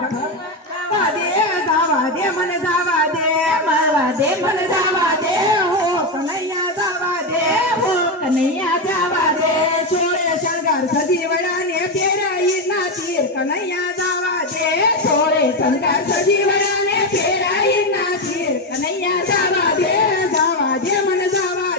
જાવા દે મને જાવા દે મારવા દે મને જાવા દે હો કનૈયા જાવા દે હો કનૈયા જાવા દે છોડે શણગાર સજી વડાને ફેરાઈ ના તીર કનૈયા જાવા દે છોડે શણગાર સજી વડાને ફેરાઈ ના તીર કનૈયા જાવા દે મને જાવા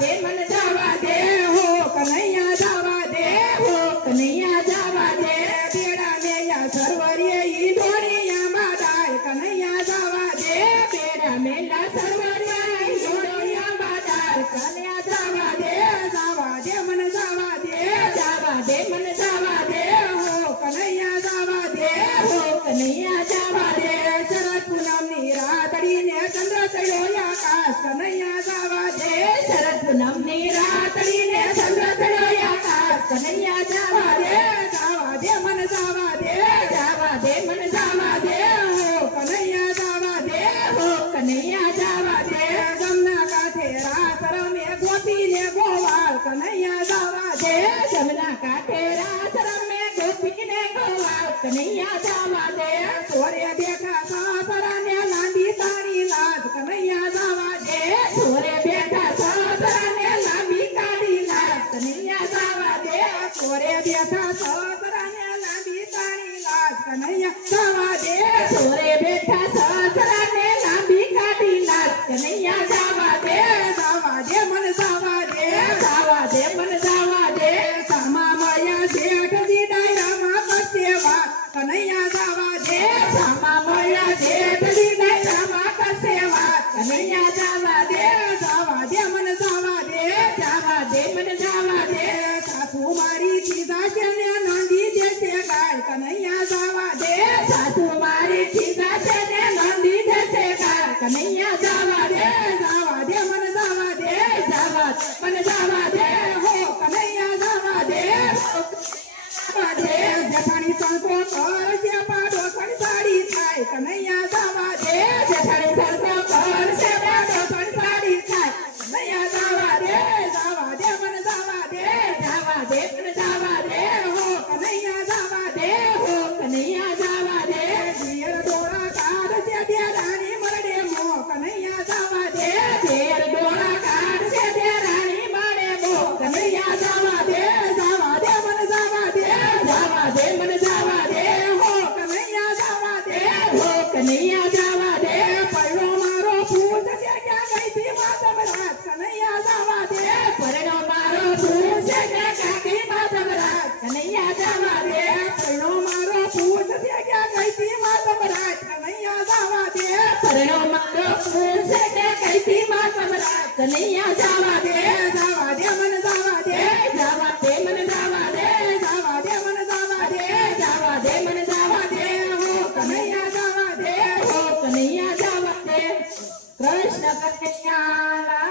દે મને જાવા દે હો કનૈયા જાવા દે હો કનૈયા જાવા દે બેડા મેયા સરવરીએ ઈ ધોળિયા બાડાય કનૈયા જાવા દે બેડા મેલા સરવરીએ ઈ ધોળિયા બાડાય કનૈયા જાવા દે મને જાવા દે મને જાવા દે હો કનૈયા જાવા દે હો કનૈયા જાવા દે શરદ પૂનમની રાતડીને ચંદ્ર ચડ્યો આકાશ કનૈયા જાવા દે શરદ પૂનમની રાતડીને ચંદ્ર ચડ્યો આકાશ કનૈયા જાવા દે મને જાવા દે મને જાવા દે હો કનૈયા જાવા દે હો કનૈયા જાવા દે જમના કાંઠે રાત રમે ગોપીને ગોવાળ કનૈયા જાવા દે જમના કાંઠે રાત રમે ગોપીને ગોવાળ કનૈયા જાવા દે ચોરે બેઠા સાસરાને લાંબી તારી લાજ કનૈયા જાવા દે ચોરે બેઠા સાસરાને લાંબી તારી લાજ કનૈયા જાવા દે ચોરે બેઠા સાસરાને લાંબી તારી લાજ કનૈયા જાવા દે ચોરે બેઠા સાસરાને લાંબી તારી લાજ કનૈયા જાવા દે મને જાવા દે મને જાવા દે સામા માયા શેઠ દી ડાયરામાં કરશે વાત કનૈયા જાવા દે સામા માયા શેઠ દી ડાયરામાં કરશે વાત કનૈયા જાવા દે મને જાવા દે મને જાવા દે સાસુ મારી કીધા છે ને નંદી દેશે ગાય કનૈયા જાવા દે સાસુ મારી કીધા છે ને નંદી દેશે ગાય કનૈયા જાવા દે મને જાવા દે મને જાવા દે હો કનૈયા જાવા દે જેઠાણી સંતો કરશે પાડો સણસાડી થાય કનૈયા જાવા દે જેઠાણી સંતો કરશે પાડો સણસાડી થાય કનૈયા જાવા દે મને જાવા દે મને જાવા દે હો કનૈયા જાવા દે હો કનૈયા જાવા દે દેર ડોળા કાઢશે દેરાણી મળે મો કનૈયા જાવા દે દેર ડોળા કાઢશે દેરાણી મળે મો કનૈયા જાવા દે મને જાવા દે મને જાવા દે હો કનૈયા જાવા દે હો કનૈયા જાવા દે પરણો મારો પૂછશે ક્યાં ગઈ થી માધવરાજ કનૈયા જાવા દે પરણો મારો પૂછશે ક્યાં ગઈ માધવરાજ કનૈયા જાવા દે પરણો મારો પૂછશે ક્યાં ગઈ થી માધવરાજ કનૈયા જાવા દે પરણો મારો પૂછશે ક્યાં ગઈ થી માધવરાજ કનૈયા જાવા દે મને જાવા દે મને જાવા દે મને જાવા દે મને જાવા દે હો કનૈયા જાવા દે હો કનૈયા જાવા દે કૃષ્ણ કનૈયા